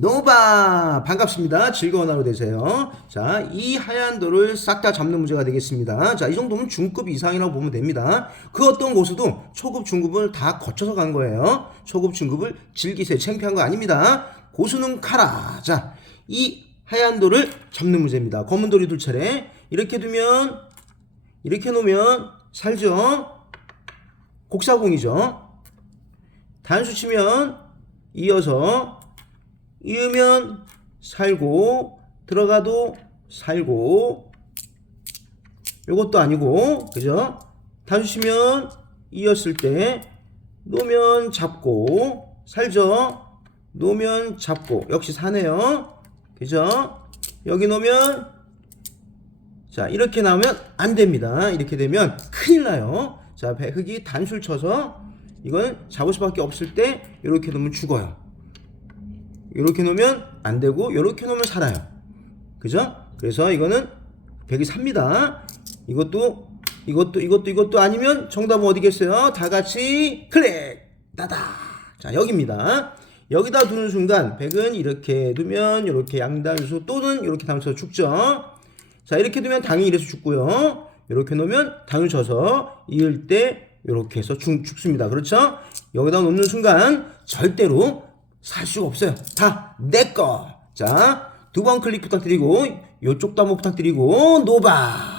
노바 반갑습니다. 즐거운 하루 되세요. 자, 이 하얀 돌을 싹 다 잡는 문제가 되겠습니다. 자, 이 정도면 중급 이상이라고 보면 됩니다. 그 어떤 고수도 초급, 중급을 다 거쳐서 간 거예요. 초급, 중급을 즐기세요. 창피한 거 아닙니다. 고수는 카라. 자, 이 하얀 돌을 잡는 문제입니다. 검은 돌이 둘 차례. 이렇게 두면 이렇게 놓으면 살죠. 곡사공이죠. 단수 치면 이어서 이으면 살고 들어가도 살고 요것도 아니고 그죠? 치면 이었을 때 놓으면 잡고 살죠? 놓으면 잡고 역시 사네요. 그죠? 여기 놓으면 자 이렇게 나오면 안 됩니다. 이렇게 되면 큰일 나요. 자 흙이 단술 쳐서 이건 잡을 수밖에 없을 때 이렇게 놓으면 죽어요. 이렇게 놓으면 안 되고 이렇게 놓으면 살아요. 그죠? 그래서 이거는 백이 삽니다. 이것도 이것도 이것도 이것도 아니면 정답은 어디겠어요? 다 같이 클릭 따다. 자 여기입니다. 여기다 두는 순간 백은 이렇게 두면 이렇게 양단수 또는 이렇게 당쳐서 죽죠. 자 이렇게 두면 당이 이래서 죽고요. 이렇게 놓으면 당을 쳐서 이을 때 이렇게 해서 죽, 죽습니다. 그렇죠? 여기다 놓는 순간 절대로 살 수가 없어요. 다 내 거. 자, 두 번 클릭 부탁드리고, 요쪽도 한번 부탁드리고, 노바.